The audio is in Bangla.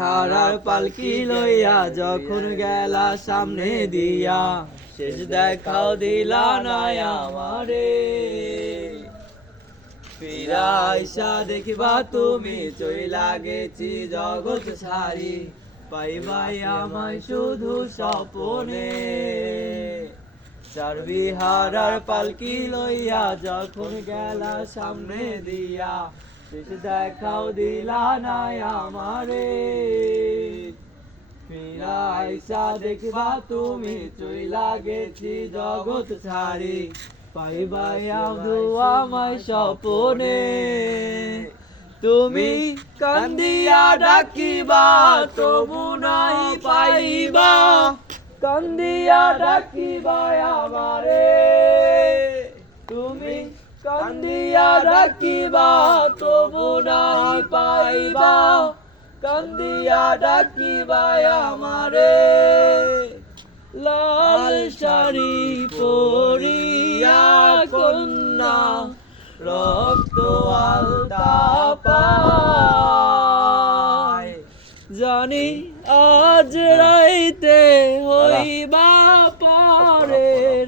হারার পালকি লইয়া যখন গেলা সামনে দিয়া, শেষ দেখাও দিলা না আমারে। ফিরা আইসা দেখিবা তুমি চইলা গেছি জগৎ ছাড়ি, পাইবাই আমায় শুধু স্বপনে। চারবি হারার পালকি লইয়া যখন গেলা সামনে দিয়া, শেষ দেখাও দিলা না আমারে। ফিরা আইসা দেখিবা তুমি চইলা গেছি জগৎ ছাড়ি, পাইবাই আমায় স্বপনে। তুমি কান্দিয়া ডাকিবা তবু নাই পাইবা, কান্দিয়া ডাকিবা আমারে। তুমি কান্দিয়া ডাকিবা তবু নাই পাইবা, কান্দিয়া ডাকিবা আমারে। লাল শাড়ি পরিয়া কন্যা রক্ত আলতা পায়, জানি আজ রাইতে হইবা পরের